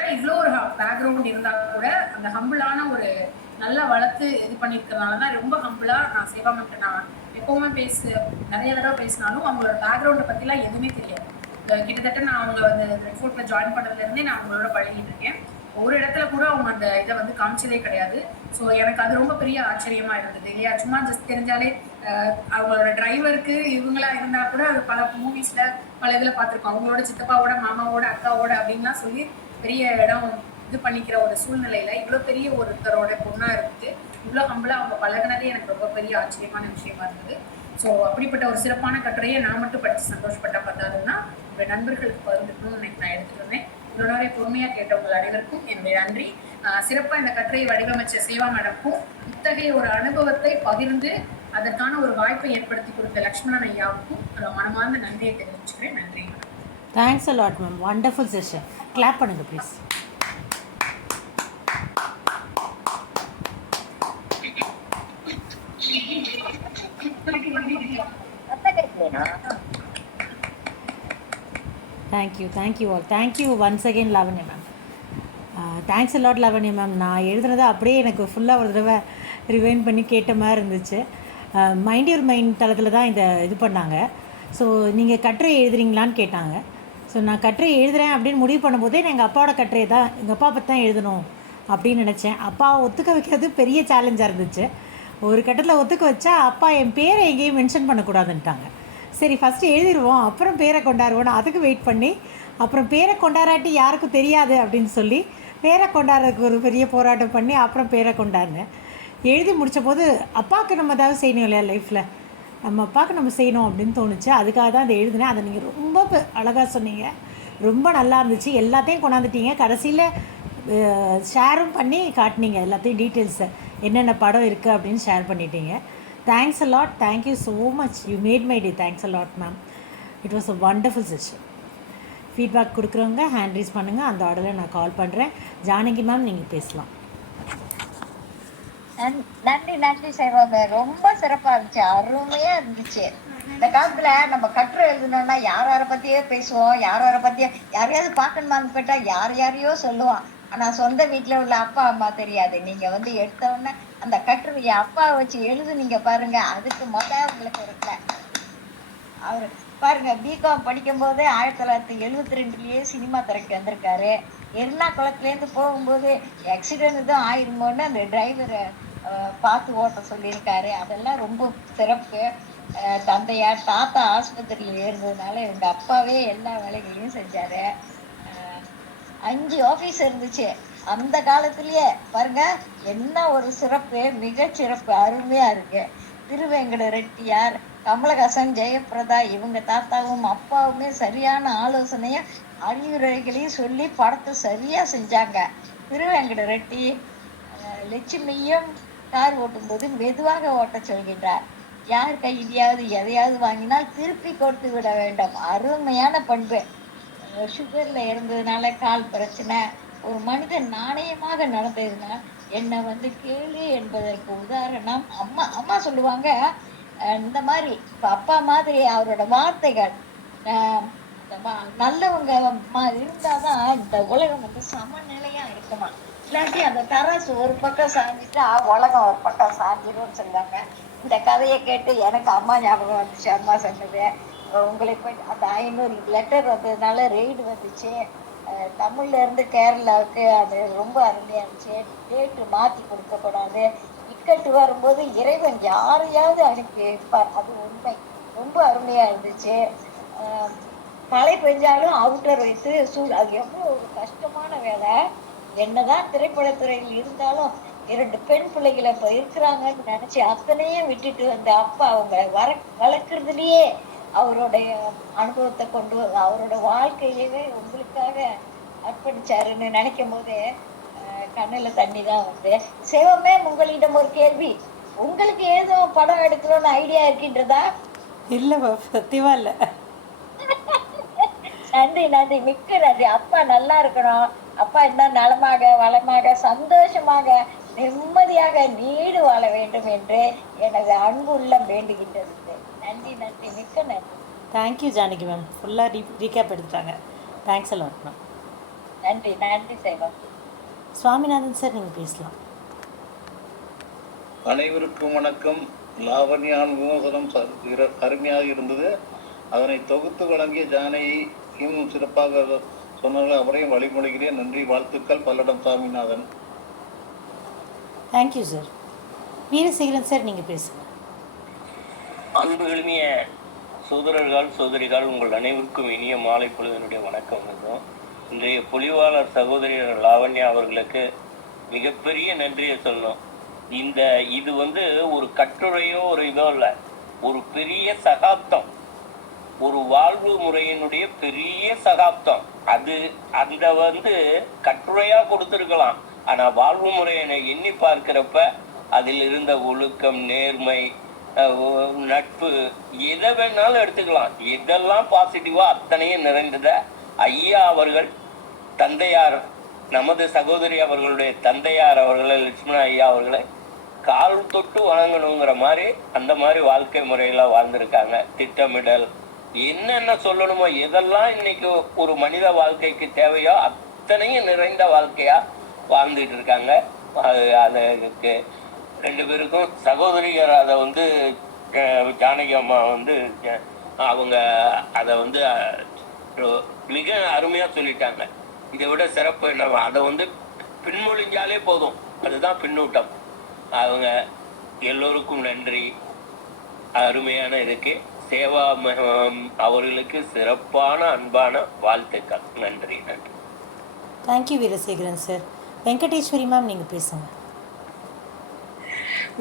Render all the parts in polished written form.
கூட இவ்வளோ ஒரு பேக்ரவுண்ட் இருந்தால் கூட அந்த ஹம்பிளான ஒரு நல்லா வளர்த்து இது பண்ணியிருக்கிறதுனால தான் ரொம்ப ஹம்பிளாக நான் சேவாமன்ட்ட நான் எப்போவுமே நிறைய தடவை பேசினாலும் அவங்களோட பேக்ரவுண்டை பற்றிலாம் எதுவுமே தெரியாது. கிட்டத்தட்ட நான் அவங்க வந்து ரெட் ஃபோர்ட்டில் ஜாயின் பண்ணதுலேருந்தே நான் அவங்களோட பழகிட்டு இருக்கேன். ஒரு இடத்துல கூட அவங்க அந்த இதை வந்து காமிச்சதே கிடையாது. ஸோ எனக்கு அது ரொம்ப பெரிய ஆச்சரியமா இருந்தது இல்லையா. சும்மா ஜஸ்ட் தெரிஞ்சாலே அவங்களோட டிரைவருக்கு இவங்களா இருந்தா கூட அது பல மூவிஸ்ல பல இதில் பார்த்துருக்கோம். அவங்களோட சித்தப்பாவோட மாமாவோட அக்காவோட அப்படின்லாம் சொல்லி பெரிய இடம் இது பண்ணிக்கிற ஒரு சூழ்நிலையில இவ்வளோ பெரிய ஒருத்தரோட பொண்ணா இருக்குது இவ்வளோ ஹம்பிளா அவங்க பழகினதே எனக்கு ரொம்ப பெரிய ஆச்சரியமான விஷயமா இருந்தது. ஸோ அப்படிப்பட்ட ஒரு சிறப்பான கட்டுரையை நான் மட்டும் படித்து சந்தோஷப்பட்ட பார்த்தாருன்னா உங்க நண்பர்களுக்கு பகிர்ந்துக்கணும்னு நான் எடுத்துட்டு வந்தேன். இவ்வளோ நேரம் பொறுமையாக கேட்டவங்கள் அனைவருக்கும் என்னுடைய நன்றி. சிறப்பாக இந்த கட்டுரையை வடிவமைச்ச சேவா மேடம்க்கும் இத்தகைய ஒரு அனுபவத்தை பகிர்ந்து அதற்கான ஒரு வாய்ப்பை ஏற்படுத்தி கொடுத்த லக்ஷ்மணன் ஐயாவுக்கும் மனமார்ந்த நன்றியை தெரிவிச்சுக்கிறேன். நன்றி. Thanks a lot ma'am. Wonderful session. Clap பண்ணுங்க please. Thank you all. Thank you once again Lavanya ma'am. Thanks a lot Lavanya ma'am. நான் எழுதுனதை அப்படியே எனக்கு ஃபுல்லாக ஒரு தடவை ரிவைண்ட் பண்ணி கேட்ட மாதிரி இருந்துச்சு. மைண்ட் யுவர் மைண்ட் தளத்தில் தான் இது பண்ணாங்க. ஸோ நீங்கள் கட்டுரை எழுதுறீங்களான்னு கேட்டாங்க. ஸோ நான் கட்டுரை எழுதுகிறேன் அப்படின்னு முடிவு பண்ணும்போதே நான் எங்கள் அப்பாவோட கட்டுரை தான் எங்கள் அப்பா பற்றி தான் எழுதணும் அப்படின்னு நினச்சேன். அப்பாவை ஒத்துக்க வைக்கிறது பெரிய சேலஞ்சாக இருந்துச்சு. ஒரு கட்டத்தில் ஒத்துக்க வச்சா அப்பா என் பேரை எங்கேயும் மென்ஷன் பண்ணக்கூடாதுன்ட்டாங்க. சரி ஃபஸ்ட்டு எழுதிடுவோம் அப்புறம் பேரை கொண்டாடுவோன்னு அதுக்கு வெயிட் பண்ணி அப்புறம் பேரை கொண்டாடாட்டி யாருக்கும் தெரியாது அப்படின்னு சொல்லி பேரை கொண்டாடுறதுக்கு ஒரு பெரிய போராட்டம் பண்ணி அப்புறம் பேரை கொண்டாடினேன். எழுதி முடித்த போது அப்பாவுக்கு நம்ம ஏதாவது செய்யணும் இல்லையா லைஃப்பில், நம்ம அப்பாவுக்கு நம்ம செய்யணும் அப்படின்னு தோணுச்சு. அதுக்காக தான் அதை எழுதினேன். அதை நீங்கள் ரொம்ப அழகாக சொன்னீங்க, ரொம்ப நல்லா இருந்துச்சு. எல்லாத்தையும் கொண்டாந்துட்டீங்க. கடைசியில் ஷேரும் பண்ணி காட்டினீங்க எல்லாத்தையும் டீட்டெயில்ஸை, என்னென்ன படம் இருக்குது அப்படின்னு ஷேர் பண்ணிட்டீங்க. Thanks a lot. Thank you so much. You made my day. Thanks a lot ma'am. It was a wonderful session. Feedback கொடுக்குறவங்க ஹேண்ட் ரைஸ் பண்ணுங்கள். அந்த ஆர்டரில் நான் கால் பண்ணுறேன். ஜானகி மேம் நீங்கள் பேசலாம். நன்றி செய்வாங்க. ரொம்ப சிறப்பாக இருந்துச்சு, அருமையாக இருந்துச்சு. இந்த காலத்தில் நம்ம கட்டுரை எழுதணும்னா யாரை பற்றியோ பேசுவோம், யாரை பற்றியோ யாரையாவது பார்க்கணுமான்னு கேட்டால் யாரையோ சொல்லுவோம். ஆனால் சொந்த வீட்டில் உள்ள அப்பா அம்மா தெரியாது. நீங்கள் வந்து எடுத்தோடனே அந்த கட்டுரையை அப்பாவை வச்சு எழுதுனீங்க பாருங்க, அதுக்கு உங்களுக்கு இருக்குல்ல. அவர் பாருங்க, பிகாம் படிக்கும்போது 1972 சினிமா திரைக்கு வந்திருக்காரு. எர்ணாகுளத்துலேருந்து போகும்போது ஆக்சிடென்ட் தான் ஆயிருமோன்னு அந்த டிரைவரை பார்த்து ஓட்ட சொல்லியிருக்காரு. அதெல்லாம் ரொம்ப சிறப்பு. தந்தையார் தாத்தா ஆஸ்பத்திரியில் இருந்ததுனால எங்க அப்பாவே எல்லா வேலைகளையும் செஞ்சாரு. 5 ஆஃபீஸ் இருந்துச்சு அந்த காலத்திலேயே. பாருங்க என்ன ஒரு சிறப்பு, மிக சிறப்பு, அருமையா இருக்கு. திருவேங்கட ரெட்டியார், கமலஹாசன், ஜெயபிரதா இவங்க தாத்தாவும் அப்பாவுமே சரியான ஆலோசனைய அறிவுரைகளையும் சொல்லி படத்தை சரியா செஞ்சாங்க. திருவேங்கட ரெட்டி லட்சுமியும் கார் ஓட்டும்போது மெதுவாக ஓட்ட சொல்கின்றார். யார் கையிலையாவது எதையாவது வாங்கினால் திருப்பி கொடுத்து விட வேண்டும். அருமையான பண்பு. சுகர்ல இருந்ததுனால கால் பிரச்சனை, ஒரு மனிதன் நாணயமாக நடந்ததுன்னா என்னை வந்து கேளு என்பதற்கு உதாரணம் அம்மா சொல்லுவாங்க. இந்த மாதிரி இப்ப அப்பா மாதிரி அவரோட வார்த்தைகள் நல்லவங்க இருந்தாதான் இந்த உலகம் வந்து சமநிலையா இருக்குமா. இல்லாட்டி அந்த தராசு ஒரு பக்கம் சாஞ்சிட்டா உலகம் ஒரு பக்கம் சாஞ்சிரும்னு சொல்லுவாங்க. இந்த கதையை கேட்டு எனக்கு அம்மா ஞாபகம் வந்துச்சு. அம்மா சொன்னது உங்களுக்கு அந்த 500 லெட்டர் வந்ததுனால ரெய்டு வந்துச்சு. தமிழ்ல இருந்து கேரளாவுக்கு அது ரொம்ப அருமையா இருந்துச்சு. டேட்டு மாற்றி கொடுக்கக்கூடாது. டிக்கெட்டு வரும்போது இறைவன் யாரையாவது அனுப்பி வைப்பார். அது உண்மை. ரொம்ப அருமையா இருந்துச்சு. மழை பெஞ்சாலும் அவுட்டர் வைத்து அது எவ்வளோ ஒரு கஷ்டமான வேலை. என்னதான் திரைப்படத்துறையில் இருந்தாலும் 2 பெண் பிள்ளைகளை இப்ப இருக்கிறாங்கன்னு நினைச்சு அத்தனையும் விட்டுட்டு வந்த அப்பா அவங்க வளர்க்கறதுலயே அவருடைய அனுபவத்தை கொண்டு அவரோட வாழ்க்கையவே உங்களுக்காக அர்ப்பணிச்சாருன்னு நினைக்கும் போதே கண்ணுல தண்ணி தான் வந்து. சிவமே உங்களிடம் ஒரு கேள்வி, உங்களுக்கு ஏதோ படம் எடுக்கணும்னு ஐடியா இருக்கின்றதா? இல்ல சத்தியமா இல்ல. நன்றி, மிக்க நன்றி. அப்பா நல்லா இருக்கணும். அப்பா இன்னும் நலமாக வளமாக சந்தோஷமாக நிம்மதியாக நீடு வாழ வேண்டும் என்று எனது அன்பு உள்ளம் வேண்டுகின்றது. நன்றி, மிக்க நன்றி. Thank you Janaki ma'am. ஃபுல்லாக ரீகேப் எடுத்துட்டாங்க. தேங்க்ஸ் எல்லாம் மேம். நன்றி நன்றி சேவா. சுவாமிநாதன் சார் நீங்கள் பேசலாம். அனைவருக்கும் வணக்கம். லாவண்யான் விமோசனம் அருமையாக இருந்தது. அதனை தொகுத்து வழங்கிய ஜானகி இன்னும் சிறப்பாக சொன்னார்கள். அவரையும் வழிமொழிகிறேன். நன்றி, வாழ்த்துக்கள். Palladam Saminathan. Thank you sir. Veerasekaran sir நீங்கள் பேசுங்க. அன்பு எளிமைய சோதரர்கள் சோதரிகள் உங்கள் அனைவருக்கும் இனிய மாலை பொழுதனுடைய வணக்கம் இருக்கும். இன்றைய பொலிவாளர் சகோதரி லாவண்யா அவர்களுக்கு மிகப்பெரிய நன்றியை சொல்லணும். இது ஒரு கட்டுரையோ ஒரு இதோ இல்லை, ஒரு பெரிய சகாப்தம், ஒரு வாழ்வு முறையினுடைய பெரிய சகாப்தம். அந்த கட்டுரையா கொடுத்துருக்கலாம். ஆனா வாழ்வு முறையை எண்ணி பார்க்கிறப்ப அதில் இருந்த ஒழுக்கம், நேர்மை, நட்பு, எதை வேணாலும் எடுத்துக்கலாம். எதெல்லாம் பாசிட்டிவா அத்தனையும் நிறைந்தத ஐயா அவர்கள், தந்தையார், நமது சகோதரி அவர்களுடைய தந்தையார் அவர்களை, லட்சுமண ஐயா அவர்களை கால் தொட்டு வணங்கணுங்கிற மாதிரி அந்த மாதிரி வாழ்க்கை முறையில வாழ்ந்திருக்காங்க. திட்டமிடல், என்னென்ன சொல்லணுமோ, எதெல்லாம் இன்னைக்கு ஒரு மனித வாழ்க்கைக்கு தேவையோ அத்தனையும் நிறைந்த வாழ்க்கையா வாழ்ந்துட்டு இருக்காங்க. அதுக்கு ரெண்டு பேருக்கும் சகோதரிகள் அதை ஜானகி அம்மா அவங்க அதை மிக அருமையா சொல்லிட்டாங்க. இதை விட சிறப்பு என்ன, அதை பின்மொழிஞ்சாலே போதும், அதுதான் பின்னூட்டம். அவங்க எல்லோருக்கும் நன்றி. அருமையான இதுக்கு சேவா அவர்களுக்கு சிறப்பான அன்பான வாழ்த்துக்கள். நன்றி நன்றி. Thank you Veerasekaran sir. Venkateswari ma'am நீங்கள் பேசுங்க.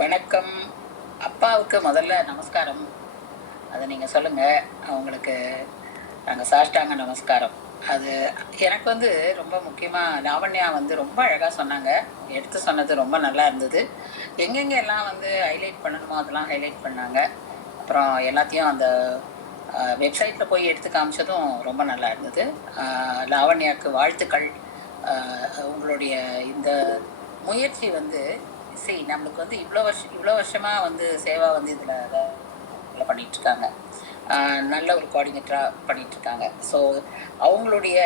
வணக்கம். அப்பாவுக்கு முதல்ல நமஸ்காரம். அதை நீங்கள் சொல்லுங்கள். அவங்களுக்கு நாங்கள் சாஷ்டாங்க நமஸ்காரம். அது எனக்கு ரொம்ப முக்கியமாக லாவண்யா ரொம்ப அழகாக சொன்னாங்க. எடுத்து சொன்னது ரொம்ப நல்லா இருந்தது. எங்கெங்கெல்லாம் ஹைலைட் பண்ணணுமோ அதெல்லாம் ஹைலைட் பண்ணாங்க. அப்புறம் எல்லாத்தையும் அந்த வெப்சைட்டில் போய் எடுத்து காமிச்சதும் ரொம்ப நல்லா இருந்தது. லாவண்யாவுக்கு வாழ்த்துக்கள். உங்களுடைய இந்த முயற்சி நம்மளுக்கு இவ்வளோ வருஷமாக சேவா இதில் பண்ணிகிட்ருக்காங்க. நல்ல ஒரு கோஆர்டினேட்டராக பண்ணிகிட்ருக்காங்க. ஸோ அவங்களுடைய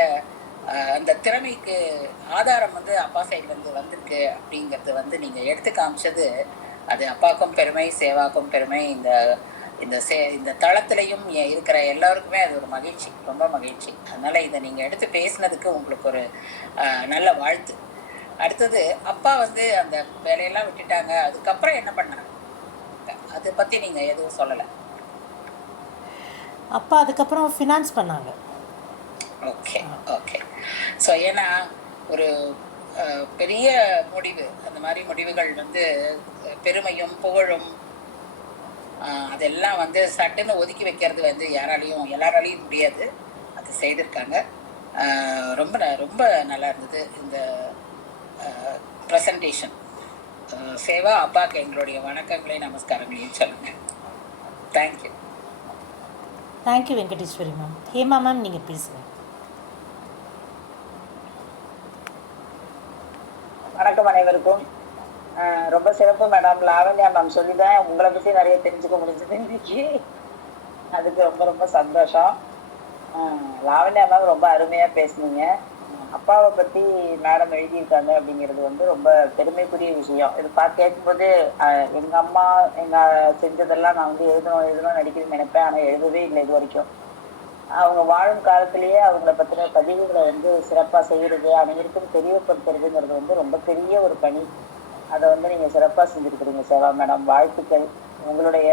அந்த திறமைக்கு ஆதாரம் அப்பா சைட்லேருந்து வந்திருக்கு அப்படிங்கிறது நீங்கள் எடுத்து காமிச்சது, அது அப்பாவுக்கும் பெருமை, சேவாக்கும் பெருமை. இந்த தளத்திலையும் இருக்கிற எல்லாருக்குமே அது ஒரு மகிழ்ச்சி, ரொம்ப மகிழ்ச்சி. அதனால் இதை நீங்கள் எடுத்து பேசினதுக்கு உங்களுக்கு ஒரு நல்ல வாழ்த்து. அடுத்தது, அப்பா அந்த வேலையெல்லாம் விட்டுட்டாங்க, அதுக்கப்புறம் என்ன பண்ணாங்க, அதை பற்றி நீங்கள் எதுவும் சொல்லலை. அப்பா அதுக்கப்புறம் ஃபினான்ஸ் பண்ணாங்க. Okay okay. ஸோ ஏன்னா ஒரு பெரிய முடிவு, அந்த மாதிரி முடிவுகள் பெருமையும் புகழும் அதெல்லாம் சட்டுன்னு ஒதுக்கி வைக்கிறது எல்லாராலையும் முடியாது. அது செய்திருக்காங்க. ரொம்ப ரொம்ப நல்லா இருந்தது இந்த ப்ரெசன்டேஷன். சேவா அப்பாவுக்கு எங்களுடைய வணக்கங்களையும் நமஸ்காரங்களையும் சொல்லுங்கள். Thank you. Thank you Venkateswari ma'am. Hema ma'am நீங்கள் பேசுங்க. வணக்கம் அனைவருக்கும். ரொம்ப சிறப்பு மேடம். லாவண்யா மேம் சொல்லி தான் உங்களை பற்றி நிறைய தெரிஞ்சுக்க முடிஞ்சது இன்னைக்கு. அதுக்கு ரொம்ப ரொம்ப சந்தோஷம். லாவண்யா மேம் ரொம்ப அருமையாக பேசுனீங்க. அப்பாவை பற்றி மேடம் எழுதியிருக்காங்க அப்படிங்கிறது ரொம்ப பெருமைக்குரிய விஷயம். இது கேட்கும்போது எங்கள் அம்மா செஞ்சதெல்லாம் நான் எழுதணும் நடிக்கணும்னு நினைப்பேன். ஆனால் எழுதவே இல்லை இது வரைக்கும். அவங்க வாழும் காலத்திலேயே அவங்கள பற்றின பதிவுகளை சிறப்பாக செய்கிறது, அனைவருக்கும் தெரியப்படுத்துறதுங்கிறது ரொம்ப பெரிய ஒரு பணி. அதை நீங்கள் சிறப்பாக செஞ்சுருக்கிறீங்க சேவா மேடம். வாழ்த்துக்கள். உங்களுடைய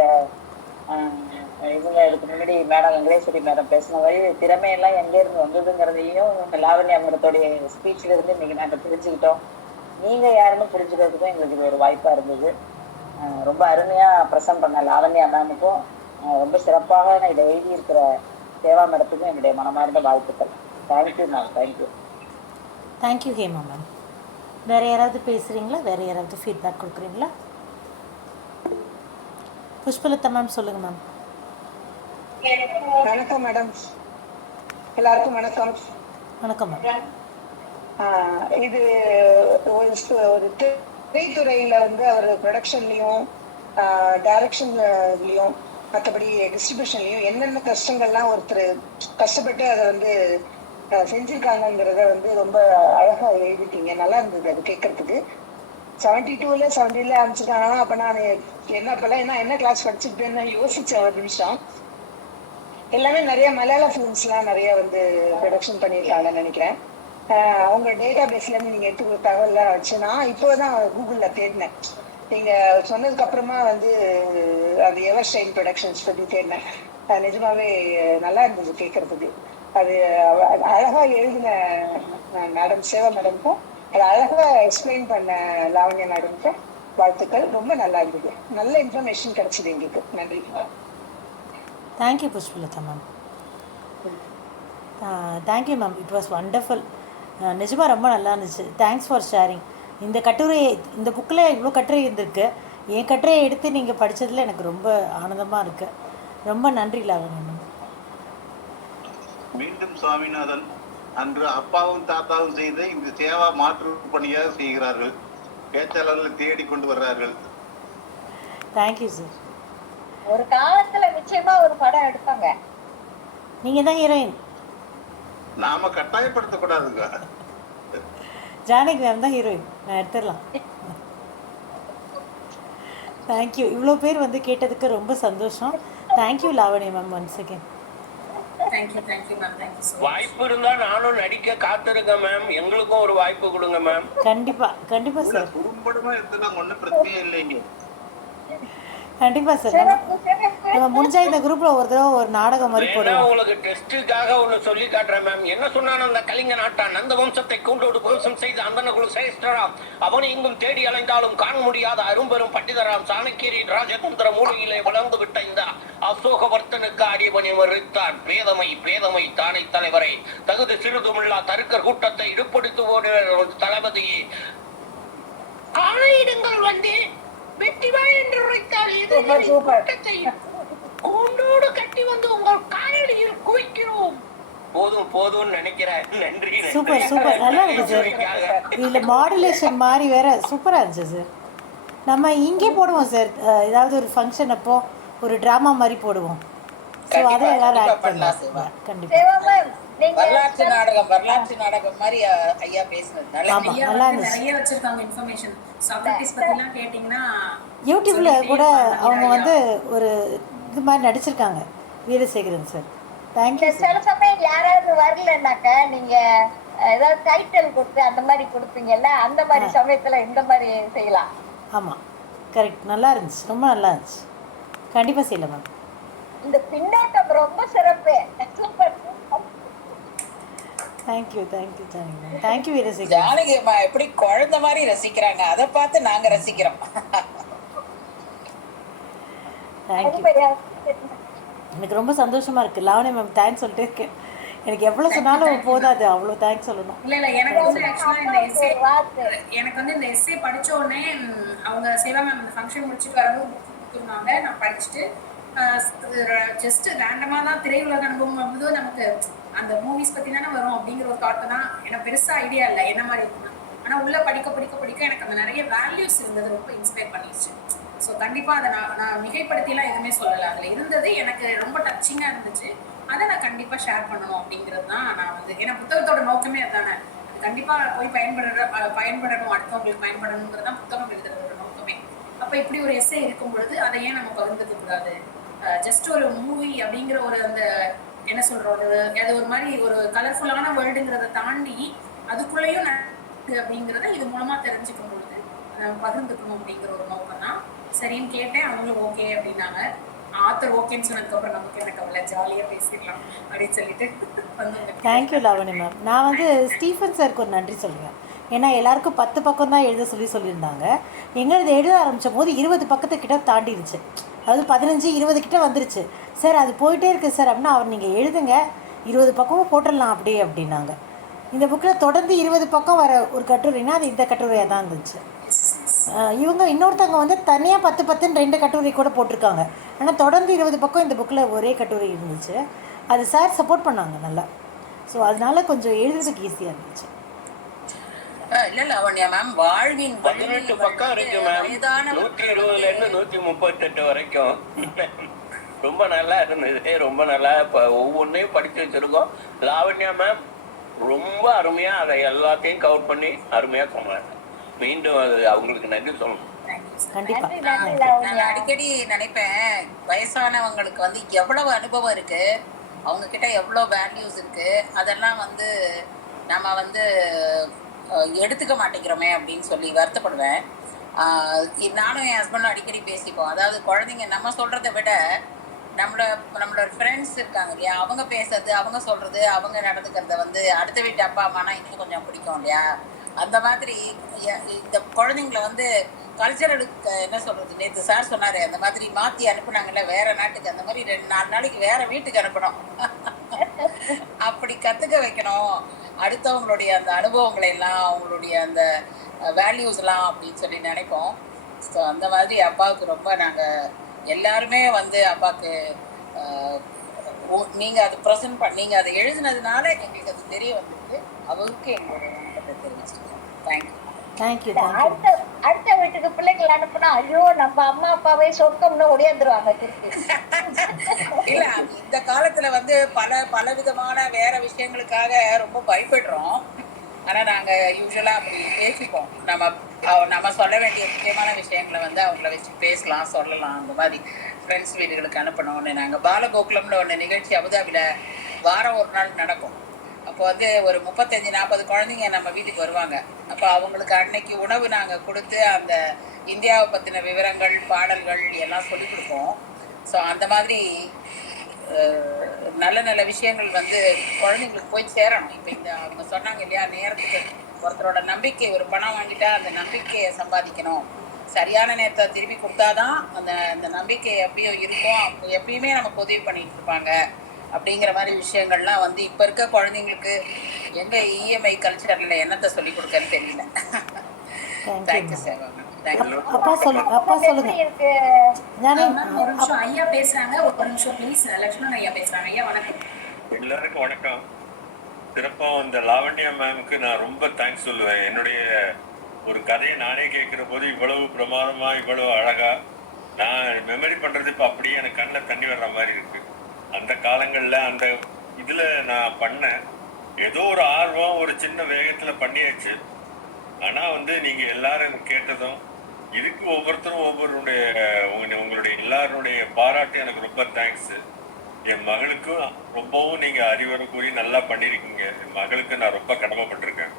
இதுக்கு முன்னாடி மேடம் வெங்கடேஸ்வரி மேடம் பேசின வழி திறமையெல்லாம் எங்கேருந்து வந்ததுங்கிறதையும் லாவண்யா மேடத்தோடைய ஸ்பீச்சில் இருந்து இன்னைக்கு நாங்கள் தெரிஞ்சுக்கிட்டோம். நீங்கள் யாருன்னு புரிஞ்சுக்கிறதுக்கும் எங்களுக்கு இது ஒரு வாய்ப்பாக இருந்தது. ரொம்ப அருமையாக ப்ரெசென்ட் பண்ண லாவண்யா மேமுக்கும், ரொம்ப சிறப்பாக நான் இதை எழுதியிருக்கிற சேவா மேடத்துக்கும் என்னுடைய மனமார்ந்த வாழ்த்துக்கள். Thank you ma'am. Thank you. Thank you Hema ma'am. வேறு யாராவது பேசுகிறீங்களா? வேறு யாராவது ஃபீட்பேக் கொடுக்குறீங்களா? புஷ்பலதா மேம் சொல்லுங்கள் மேம். வணக்கம் மேடம். எல்லாருக்கும் வணக்கம். வணக்கம் மேம். இது ஒரு திரைத்துறையில அவர் ப்ரொடக்ஷன்லயும் டைரக்ஷன்லயும் மற்றபடி டிஸ்ட்ரிபியூஷன்லயும் என்னென்ன கஷ்டங்கள்லாம் ஒருத்தர் கஷ்டப்பட்டு அதை செஞ்சிருக்காங்கங்கிறத வந்து ரொம்ப அழகா எழுதிட்டீங்க. நல்லா இருந்தது அது கேட்கறதுக்கு. 72ல 70ல ஆரம்பிச்சிருக்காங்கன்னா அப்ப நான் என்ன கிளாஸ் படிச்சிருப்பேன்னு யோசிச்சேன் ஒரு நிமிஷம். எல்லாமே நிறைய மலையாள ஃபிலிம்ஸ்லாம் நிறைய வந்து ப்ரொடக்ஷன் பண்ணியிருக்காங்கன்னு நினைக்கிறேன். அவங்க டேட்டா பேஸ்ல இருந்து நீங்க எடுத்து கொடுத்த தகவல்லாம் வச்சு நான் இப்போதான் கூகுள்ல தேடினேன். நீங்க சொன்னதுக்கு அப்புறமா வந்து அது எவர்ஷைன் ப்ரொடக்ஷன்ஸ் பத்தி தேடினேன். நிஜமாவே நல்லா இருந்தது கேட்கறதுக்கு. அது அழகா எழுதின மேடம் சேவா மேடம்க்கும் அது அழகா எக்ஸ்பிளைன் பண்ண லாவண்யா மேடம்க்கும் வாழ்த்துக்கள். ரொம்ப நல்லா இருந்தது. நல்ல இன்ஃபர்மேஷன் கிடைச்சது எங்களுக்கு. நன்றி. Thank you Pushpalatha ma'am. Thank you ma'am. It was wonderful. நிஜமாக ரொம்ப நல்லா இருந்துச்சு. Thanks for sharing. இந்த கட்டுரையை இந்த புக்கில் இவ்வளோ கட்டுரை இருந்திருக்கு. என் கட்டுரையை எடுத்து நீங்கள் படித்ததில் எனக்கு ரொம்ப ஆனந்தமாக இருக்குது. ரொம்ப நன்றி லாவண்யா மேம். மீண்டும் சுவாமிநாதன், அன்று அப்பாவும் தாத்தாவும் செய்த இந்த சேவா மாற்று பணியாக செய்கிறார்கள். பேச்சாளர்களை தேடி கொண்டு வர்றார்கள். Thank you sir. ஒரு காலத்துல நிச்சயமா ஒரு படம் எடுப்பாங்க. நீங்கள் தான் ஹீரோயின். நாம கட்டாயப்படுத்தக்கூடாதுங்க. ஜானகி மேம் தான் ஹீரோயின். நான் எடுத்துடலாம். தேங்க்யூ. இவ்வளோ பேர் வந்து கேட்டதுக்கு ரொம்ப சந்தோஷம். Thank you Lavanya ma'am. One second. Thank you ma'am. Thank you so much. வாய்ப்பு இருந்தா நானும் நடிக்க காத்திருக்கேன் மேம். எங்களுக்கும் ஒரு வாய்ப்பு கொடுங்க மேம். கண்டிப்பாக சார். குறும்படமா எடுத்துனா ஒன்றும் பிரச்சனையே இல்லைங்க. கண்டிப்பாக சார். நம்ம முடிஞ்சா இந்த குரூப்பில் ஒரு தடவை ஒரு நாடகம் மாதிரி போடுவோம். உங்களுக்கு டெஸ்ட்டுக்காக ஒன்று சொல்லி காட்டுறேன் மேம். என்ன சொன்னான் அந்த கலிங்க நாட்டான் அந்த வம்சத்தை கூண்டோடு வம்சம் செய்த அந்தன குழு சிரேஷ்டராம். அவனை இங்கும் தேடி அலைந்தாலும் காண முடியாத அரும்பெரும் பண்டிதராம் சாணக்கியரின் ராஜதந்திர மூலையிலே வளர்ந்து விட்ட இந்த அசோகவர்த்தனுக்கு அடிபணி மறுத்தான். பேதமை தானை தலைவரை தகுதி சிறிதுமில்லா தருக்கர் கூட்டத்தை இடுப்படுத்து ஓடுகிற தளபதியே ஆணையிடுங்கள் வந்து வெற்றிவா என்று உரைத்தால் கூட்டத்தை கூண்டோடு கட்டி வந்து உங்கள் காலடியில் குவிக்கிறோம். போதும் நினைக்கிறேன். நன்றி. சூப்பர் நல்லா இருக்கு சார். இதில் மாடுலேஷன் மாதிரி வேற சூப்பராக இருந்துச்சு சார். நம்ம இங்கே போடுவோம் சார். ஏதாவது ஒரு ஃபங்க்ஷன் அப்போ ஒரு ட்ராமா மாதிரி போடுவோம். ஸோ அதை எல்லாரும் ஆக்ட் பண்ணலாம். கண்டிப்பாக வரலாற்று நாடகம் மாதிரி ஐயா பேசுனதுனால நல்லா இருந்துச்சு. நிறைய வச்சிருக்காங்க இன்ஃபர்மேஷன். சாக்ரட்டிஸ் பத்திலாம் கேட்டிங்கன்னா யூடியூப்ல கூட அவங்க வந்து ஒரு இது மாதிரி நடிச்சிருக்காங்க. வீரசேகரன் சார். தேங்க்யூ. சில சமயம் யாராவது வரலன்னாக்க நீங்க ஏதாவது டைட்டில் கொடுத்து அந்த மாதிரி கொடுப்பீங்கல்ல, அந்த மாதிரி சமயத்துல இந்த மாதிரி செய்யலாம். ஆமாம், கரெக்ட். நல்லா இருந்துச்சு. ரொம்ப நல்லா இருந்துச்சு. கண்டிப்பாக செய்யலாம் மேம். இந்த பின்னோட்டம் ரொம்ப சிறப்பு. Super. Thank you Janaki. Thank you Veerasekaran. Janaki அம்மா எப்படி குழந்தை மாதிரி ரசிக்கிறாங்க. அதை பார்த்து நாங்க ரசிக்கிறோம். தேங்க்யூ. எனக்கு ரொம்ப சந்தோஷமா இருக்கு. லாவண்யா மேம் தேங்க்ஸ் சொல்லிட்டு இருக்கேன். எனக்கு எவ்வளோ சொன்னாலும் போதாது, அவ்வளோ தேங்க்ஸ் சொல்லணும். இல்ல எனக்கு வந்து ஆக்சுவலா இந்த எஸ்ஏ படிச்ச உடனே அவங்க சேவா மேம் அந்த ஃபங்க்ஷன் முடிச்சுட்டு வரும்போது கொடுத்துருந்தாங்க. நான் படிச்சுட்டு ஜஸ்ட் ரேண்டமா தான் திரையுலக அனுபவம் வந்து நமக்கு அந்த மூவிஸ் பத்தி தானே வரும் அப்படிங்கிற ஒரு தாட் தான். எனக்கு பெருசா ஐடியா இல்லை என்ன மாதிரி இருக்குன்னு. ஆனா உள்ள படிக்க எனக்கு அந்த நிறைய வேல்யூஸ் இருந்தது. ரொம்ப இன்ஸ்பயர் பண்ணிடுச்சு. ஸோ கண்டிப்பா அதை நான் மிகைப்படுத்திலாம் எதுவுமே சொல்லலை. அதுல இருந்தது எனக்கு ரொம்ப டச்சிங்கா இருந்துச்சு. அதை நான் கண்டிப்பா ஷேர் பண்ணணும் அப்படிங்கிறது தான் நான் வந்து ஏன்னா புத்தகத்தோட நோக்கமே அதுதானே. கண்டிப்பா போய் பயன்படணும், அடுத்தவங்களுக்கு பயன்படணுங்கிறது தான் புத்தகம் எழுதுறதோட நோக்கமே. அப்ப இப்படி ஒரு எஸ்ஸே இருக்கும் பொழுது அதை ஏன் நம்ம பகிர்ந்துக்க கூடாது? ஜஸ்ட் ஒரு மூவி அப்படிங்கிற ஒரு அந்த என்ன சொல்றது, அது ஒரு மாதிரி ஒரு கலர்ஃபுல்லான வேர்ல்டுங்கிறத தாண்டி அதுக்குள்ளேயும் அப்படிங்கிறத இது மூலமா தெரிஞ்சுக்கும் பொழுது பகிர்ந்துக்கணும் அப்படிங்கிற ஒரு நோக்கம் தான். சரின்னு கேட்டேன். அவங்களும் ஓகே அப்படின்னாங்க. ஆத்தர் ஓகேன்னு சொன்னதுக்கு அப்புறம் நமக்கு எனக்கு அவ்வளோ ஜாலியாக பேசிடலாம் அப்படின்னு சொல்லிட்டு வந்து. Thank you Lavanya ma'am. நான் வந்து ஸ்டீஃபன் சாருக்கு ஒரு நன்றி சொல்லுவேன். ஏன்னா எல்லாருக்கும் 10 பக்கம் தான் எழுத சொல்லியிருந்தாங்க. எங்களது எழுத ஆரம்பித்த போது 20 பக்கத்துக்கிட்ட தாண்டிடுச்சு. அதாவது 15-20 கிட்ட வந்துருச்சு. சார் அது போயிட்டே இருக்குது சார் அப்படின்னா, அவர் நீங்கள் எழுதுங்க 20 பக்கமும் போட்டுடலாம் அப்படின்னாங்க. இந்த புக்கில் தொடர்ந்து 20 பக்கம் வர ஒரு கட்டுரைனா அது இந்த கட்டுரையாக தான் இருந்துச்சு. இவங்க இன்னொருத்தவங்க வந்து தனியாக 10-10ன்னு 2 கட்டுரை கூட போட்டிருக்காங்க. ஆனால் தொடர்ந்து 20 பக்கம் இந்த புக்கில் ஒரே கட்டுரை இருந்துச்சு. அது சார் சப்போர்ட் பண்ணாங்க நல்லா. ஸோ அதனால கொஞ்சம் எழுதுறதுக்கு ஈஸியாக இருந்துச்சு. இல்ல லாவண்யா மேம், வாழ்வின் 18 பக்கம் இருக்கு மேம். 120ல இருந்து 138 வரைக்கும் ரொம்ப நல்லா இருந்தது. ரொம்ப நல்லா இப்போ ஒவ்வொன்றையும் படித்து வச்சிருக்கோம். லாவண்யா மேம் ரொம்ப அருமையா அதை எல்லாத்தையும் கவர் பண்ணி அருமையா சொன்னாங்க. மீண்டும் அது அவங்களுக்கு நன்றி சொல்லணும். கண்டிப்பா. நன்றி நன்றி லாவண்யா. நான் அடிக்கடி நினைப்பேன், வயசானவங்களுக்கு வந்து எவ்வளவு அனுபவம் இருக்கு, அவங்க கிட்ட எவ்வளவு வேல்யூஸ் இருக்கு, அதெல்லாம் வந்து நம்ம வந்து எடுத்துக்க மாட்டேங்கிறோமே அப்படின்னு சொல்லி வருத்தப்படுவேன். நானும் என் ஹஸ்பண்டும் அடிக்கடி பேசிப்போம். அதாவது குழந்தைங்க நம்ம சொல்றதை விட நம்மளோட ஃப்ரெண்ட்ஸ் இருக்காங்க இல்லையா, அவங்க பேசுறது, அவங்க சொல்றது, அவங்க நடந்துக்கிறத வந்து அடுத்த வீட்டு அப்பா அம்மானா இன்னும் கொஞ்சம் பிடிக்கும் இல்லையா. அந்த மாதிரி இந்த குழந்தைங்களை வந்து கல்ச்சரலுக்கு என்ன சொல்றது, நேற்று சார் சொன்னாரு, அந்த மாதிரி மாத்தி அனுப்புனாங்கல்ல வேற நாட்டுக்கு, அந்த மாதிரி 2-4 நாளைக்கு வேற வீட்டுக்கு அனுப்பணும். அப்படி கத்துக்க வைக்கணும் அடுத்தவங்களுடைய அந்த அனுபவங்களை எல்லாம், அவங்களுடைய அந்த வேல்யூஸ் எல்லாம் அப்படின்னு சொல்லி நினைப்போம். ஸோ அந்த மாதிரி அப்பாவுக்கு ரொம்ப நாங்கள் எல்லாருமே வந்து அப்பாவுக்கு நீங்கள் அதை ப்ரெசென்ட் நீங்கள் அதை எழுதுனதுனால எங்களுக்கு அது தெரிய வந்திருக்கு. அவருக்கு எங்களுடைய வணக்கத்தை தெரிவிச்சுக்கிறோம். தேங்க்யூ. தேங்க்யூ. அடுத்த வீட்டுக்கு பிள்ளைங்களை அனுப்புனா ஐயோ நம்ம அம்மா அப்பாவே சொர்க்கம்னு ஒடியாந்துருவாங்க திருப்பி. இல்ல இந்த காலத்துல வந்து பல விதமான வேற விஷயங்களுக்காக ரொம்ப பயப்படுறோம். ஆனா நாங்க யூஸ்வலா அப்படி பேசிப்போம். நம்ம சொல்ல வேண்டிய முக்கியமான விஷயங்களை வந்து அவங்கள வச்சு பேசலாம், சொல்லலாம். அந்த மாதிரி ஃப்ரெண்ட்ஸ் வீடுகளுக்கு அனுப்பணும்னு நாங்கள் பாலகோகுலம்னு ஒன்று நிகழ்ச்சி அபுதாபியில் வாரம் ஒரு நாள் நடக்கும். அப்போ வந்து ஒரு 35-40 குழந்தைங்க நம்ம வீட்டுக்கு வருவாங்க. அப்போ அவங்களுக்கு அன்னைக்கு உணவு நாங்கள் கொடுத்து அந்த இந்தியாவை பற்றின விவரங்கள், பாடல்கள் எல்லாம் சொல்லிக் கொடுப்போம். ஸோ அந்த மாதிரி நல்ல நல்ல விஷயங்கள் வந்து குழந்தைங்களுக்கு போய் சேரணும். இப்போ இந்த அவங்க சொன்னாங்க இல்லையா, நேரத்துக்கு ஒருத்தரோட நம்பிக்கை, ஒரு பணம் வாங்கிட்டா அந்த நம்பிக்கையை சம்பாதிக்கணும், சரியான நேரத்தை திருப்பி கொடுத்தாதான் அந்த நம்பிக்கை எப்படியோ இருக்கும், எப்பயுமே நமக்கு உதவி பண்ணிட்டு இருப்பாங்க அப்படிங்கிற மாதிரி விஷயங்கள்லாம் வந்து இப்போ இருக்க குழந்தைங்களுக்கு எங்க இஎம்ஐ கல்ச்சர்ல என்னத்தை சொல்லி கொடுக்கன்னு தெரியல. Thank you sir. அப்பா சொல்லுங்க. ஒரு நிமிஷம் ஐயா பேசுறாங்க, ஒரு நிமிஷம் ப்ளீஸ். லட்சுமணன் ஐயா பேசுறாங்க. ஐயா வணக்கம். எல்லாருக்கும் வணக்கம். சிறப்பா இந்த லாவண்யா மேமுக்கு நான் ரொம்ப தேங்க்ஸ் சொல்லுவேன். என்னுடைய ஒரு கதையை நானே கேட்கிற போது இவ்வளவு பிரமாதமா, இவ்வளவு அழகா நான் மெமரி பண்றது இப்ப அப்படியே எனக்கு கண்ணில் தண்ணி வர்ற மாதிரி இருக்கு. அந்த காலங்கள்ல அந்த இதுல நான் பண்ண ஏதோ ஒரு ஆர்வம், ஒரு சின்ன வேகத்துல பண்ணியாச்சு. ஆனா வந்து நீங்க எல்லாரும் கேட்டதும் இதுக்கு ஒவ்வொருத்தரும் உங்களுடைய எல்லாருடைய பாராட்டு எனக்கு ரொம்ப தேங்க்ஸ். என் மகளுக்கும் ரொம்பவும் நீங்க அறிவுரை கூறி நல்லா பண்ணிருக்கீங்க. என் மகளுக்கு நான் ரொம்ப கடமைப்பட்டிருக்கேன்.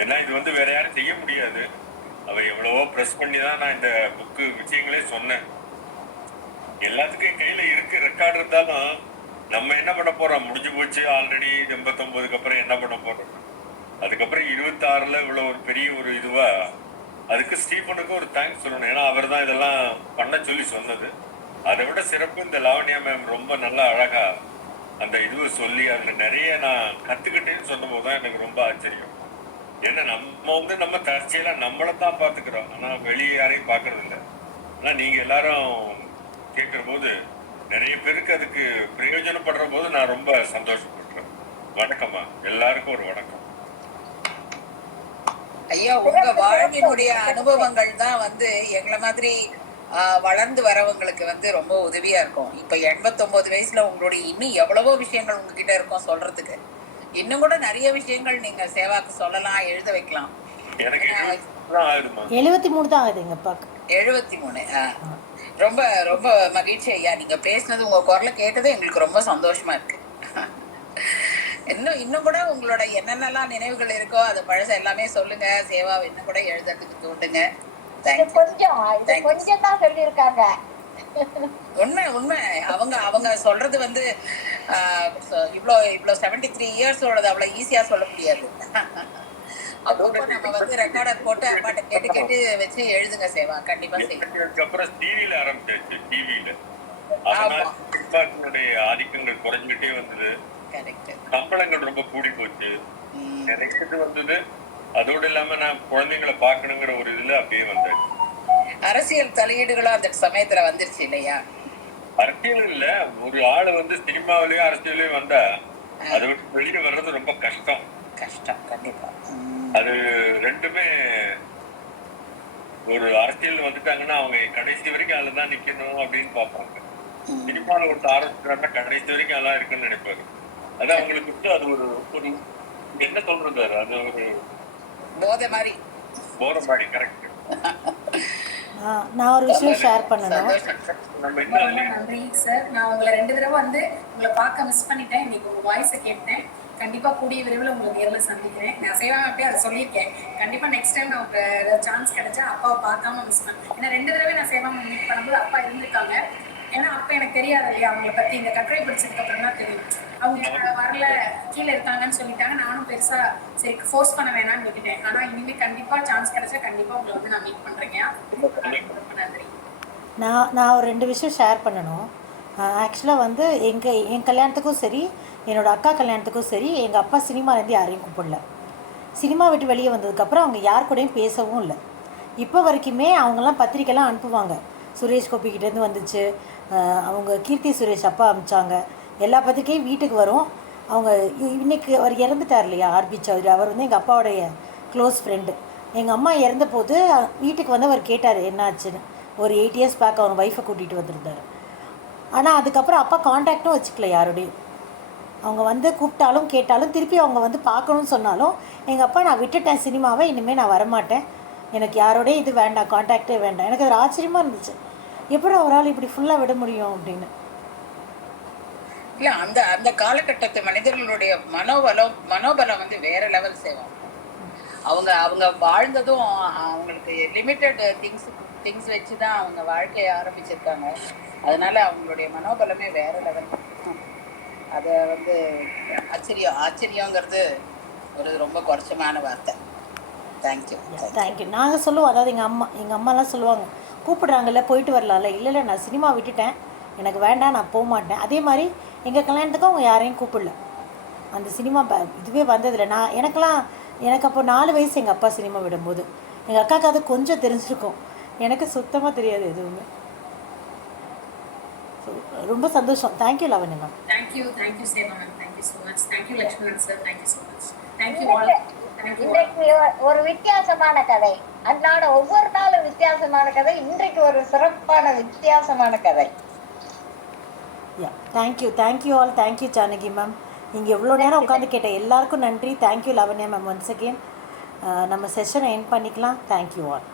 ஏன்னா இது வந்து வேற யாரும் செய்ய முடியாது. அவ எவ்வளவோ ப்ரெஸ் பண்ணி தான் நான் இந்த புக்கு விஷயங்களே சொன்னேன். எல்லாத்துக்கும் கையில இருக்கு, ரெக்கார்டு இருந்தாலும் நம்ம என்ன பண்ண போறோம், முடிஞ்சு போச்சு ஆல்ரெடி. 89க்கு அப்புறம் என்ன பண்ண போறோம்? அதுக்கப்புறம் 26ல இவ்வளவு ஒரு பெரிய ஒரு இதுவா, அதுக்கு ஸ்டீஃபனுக்கும் ஒரு தேங்க்ஸ் சொல்லணும். ஏன்னா அவர் தான் இதெல்லாம் பண்ண சொல்லி சொன்னது. அதை விட சிறப்பு இந்த லாவண்யா மேம் ரொம்ப நல்லா அழகா அந்த இதுவை சொல்லி அதுல நிறைய நான் கத்துக்கிட்டேன்னு சொன்ன போதுதான் எனக்கு ரொம்ப ஆச்சரியம். ஏன்னா நம்ம தற்செயலா நம்மளை தான் பாத்துக்கிறோம், ஆனா வெளியே யாரையும் பாக்குறது இல்லை. ஆனா நீங்க எல்லாரும் கேட்கிற போது நிறைய பேருக்கு அதுக்கு பிரயோஜனப்படுற போது நான் ரொம்ப சந்தோஷப்படுறேன். வணக்கம்மா, எல்லாருக்கும் ஒரு வணக்கம். ஐயா, உங்க வாழ்வினுடைய அனுபவங்கள் தான் வந்து எங்களை மாதிரி வளர்ந்து வரவங்களுக்கு வந்து ரொம்ப உதவியா இருக்கும். இப்ப 89 வயசுல உங்களுடைய இன்னும் எவ்வளவோ விஷயங்கள் உங்ககிட்ட இருக்கும் சொல்றதுக்கு. இன்னும் கூட நிறைய விஷயங்கள் நீங்க சேவாக்கு சொல்லலாம், எழுத வைக்கலாம். எனக்கு 73 தான் ஆகுது எங்க அப்பாக்கு. 73. ரொம்ப ரொம்ப மகிழ்ச்சி ஐயா, நீங்க பேசுனது, உங்க குரலை கேட்டது எங்களுக்கு ரொம்ப சந்தோஷமா இருக்கு. இன்னும் கூட உங்களோட என்னென்னலாம் நினைவுகள் இருக்கோ அதை பழச எல்லாமே சொல்லுங்க. சேவா இன்னும் கூட எழுதுறதுக்கு தூண்டுங்க. கொஞ்சம் தான் சொல்லியிருக்காங்க. உண்மை. அவங்க சொல்றது வந்து இவ்வளோ 73 இயர்ஸோடது அவ்வளவு ஈஸியா சொல்ல முடியாது. அப்போ நம்ம வந்து ரெக்கார்டர் போட்டு அப்பாட்ட கேட்டு வச்சு எழுதுங்க சேவா, கண்டிப்பா செய்யுங்க. அப்புறம் டிவியில ஆரம்பிச்சாச்சு. டிவியில ஆதிக்கங்கள் குறைஞ்சிட்டே வந்தது, சம்பளங்கள் ரொம்ப கூடி போச்சு, நிறைய வந்தது. அதோடு இல்லாம நான் குழந்தைங்களை பார்க்கணுங்கிற ஒரு இதுல அப்படியே வந்தேன். அரசியல் தலையீடுகளும் அந்த சமயத்துல வந்துருச்சு இல்லையா? அரசியல் இல்ல, ஒரு ஆளு வந்து சினிமாவிலயும் அரசியலையும் வந்தா அதை விட்டு வெளியே வர்றது ரொம்ப கஷ்டம். கண்டிப்பா. அது ரெண்டுமே ஒரு அரசியல் வந்துட்டாங்கன்னா அவங்க கடைசி வரைக்கும் அதுலதான் நிக்கணும் அப்படின்னு பார்ப்பாங்க. சினிமாவில் ஒரு ஆரம்பிச்சாங்கன்னா கடைசி வரைக்கும் அதெல்லாம் இருக்குன்னு நினைப்பாரு. அது அவங்களுக்கு அது ஒரு என்ன சொல்றது அது ஒரு போதை மாதிரி. போற மாதிரி கரெக்ட். நான் ஒரு விஷயம் ஷேர் பண்ணணும். சந்தோஷம் சார். நம்ம ரொம்ப என்ன ரொம்ப நன்றி சார். நான் உங்களை 2 தடவை உங்களை பார்க்க மிஸ் பண்ணிட்டேன். இன்னைக்கு உங்க வாய்ஸை கேட்டேன். கண்டிப்பா கூடிய விரைவில் உங்களை நேரில் சந்திக்கிறேன். நான் சேவாங்கட்டே அதை சொல்லியிருக்கேன். கண்டிப்பா நெக்ஸ்ட் டைம் நான் சான்ஸ் கிடைச்சா அப்பாவை பார்க்காம மிஸ் பண்ணேன். ஏன்னா 2 தடவை நான் சேவாங்க மீட் பண்ணும்போது அப்பா இருந்திருக்காங்க. ஏன்னா அப்ப எனக்கு தெரியாது இல்லையா அவங்களை பத்தி. இந்த கட்டுரை படிச்சதுக்கு அப்புறம் தான் தெரியும். அவங்க வரல, கீழே இருக்காங்கன்னு சொல்லிட்டாங்க. நானும் பெருசா சரி ஃபோர்ஸ் பண்ண வேணாம்னு விட்டுட்டேன். ஆனா இனிமே கண்டிப்பா சான்ஸ் கிடைச்சா கண்டிப்பா உங்களை நான் மீட் பண்றேங்க. ரொம்ப நன்றி. நான் ஒரு 2 விஷயம் ஷேர் பண்ணணும். ஆக்சுவலாக என் கல்யாணத்துக்கும் சரி, என்னோடய அக்கா கல்யாணத்துக்கும் சரி, எங்கள் அப்பா சினிமாலேருந்து யாரையும் கூப்பிடல. சினிமா விட்டு வெளியே வந்ததுக்கப்புறம் அவங்க யார் கூடயும் பேசவும் இல்லை. இப்போ வரைக்குமே அவங்கெல்லாம் பத்திரிக்கைலாம் அனுப்புவாங்க. சுரேஷ் கோபிக்கிட்டேருந்து வந்துச்சு, அவங்க கீர்த்தி சுரேஷ் அப்பா அனுப்பிச்சாங்க. எல்லா பத்திரிக்கையும் வீட்டுக்கு வரும். அவங்க இன்றைக்கி அவர் இறந்துட்டார் இல்லையா, ஆர்பி சௌத்ரி. அவர் எங்கள் அப்பாவுடைய க்ளோஸ் ஃப்ரெண்டு. எங்கள் அம்மா இறந்த போது வீட்டுக்கு அவர் கேட்டார் என்ன ஆச்சுன்னு. ஒரு 8 இயர்ஸ் பேக் அவங்க ஒய்ஃபை கூட்டிகிட்டு வந்திருந்தார். ஆனால் அதுக்கப்புறம் அப்பா கான்டாக்டும் வச்சுக்கல யாரோடையும். அவங்க கூப்பிட்டாலும் கேட்டாலும் திருப்பி அவங்க பார்க்கணுன்னு சொன்னாலும் எங்கள் அப்பா நான் விட்டுட்டேன் சினிமாவை, இனிமேல் நான் வரமாட்டேன், எனக்கு யாரோடய இது வேண்டாம், கான்டாக்டே வேண்டாம். எனக்கு அது ஆச்சரியமாக இருந்துச்சு, எப்படி அவரால் இப்படி ஃபுல்லாக விட முடியும் அப்படின்னு. இல்லை, அந்த அந்த காலகட்டத்து மனிதர்களுடைய மனோபலம் வேற லெவல் செய்வாங்க. அவங்க வாழ்ந்ததும் அவங்களுக்கு லிமிட்டட் திங்ஸ் வச்சு தான் அவங்க வாழ்க்கையை ஆரம்பிச்சிருக்காங்க. அதனால அவங்களுடைய மனோபலமே வேற லெவல். அதை ஆச்சரியங்கிறது ஒரு ரொம்ப குறைச்சமான வார்த்தை. தேங்க்யூ. நாங்கள் சொல்லுவோம், அதாவது எங்கள் அம்மாலாம் சொல்லுவாங்க, கூப்பிடுறாங்கல்ல போயிட்டு வரலாம்ல. இல்லை நான் சினிமா விட்டுட்டேன், எனக்கு வேண்டாம், நான் போக மாட்டேன். அதே மாதிரி எங்கள் கல்யாணத்துக்கும் அவங்க யாரையும் கூப்பிடல. அந்த சினிமா இதுவே வந்ததில்லை. எனக்கு அப்போ 4 வயசு எங்கள் அப்பா சினிமா விடும்போது. எங்கள் அக்காவுக்கு அது கொஞ்சம் தெரிஞ்சிருக்கும், எனக்கு சுத்தமாக தெரியாது எதுவுமே. ரொம்ப சந்தோஷம். Thank you Lavanya ma'am. Thank you Seva ma'am. Thank you so much. Thank you Lakshmanan sir. Thank you so much. Thank you all. இன்றைக்கு ஒரு வித்தியாசமான கதை. அன்றாட ஒவ்வொரு நாளும் வித்தியாசமான கதை. இன்றைக்கு ஒரு சிறப்பான வித்தியாசமான கதை. Thank you all. Thank you Janaki ma'am. நீங்கள் எவ்வளோ நேரம் உட்காந்து கேட்ட எல்லாருக்கும் நன்றி. Thank you Lavanya ma'am. Once again நம்ம செஷனை எண்ட் பண்ணிக்கலாம். Thank you all.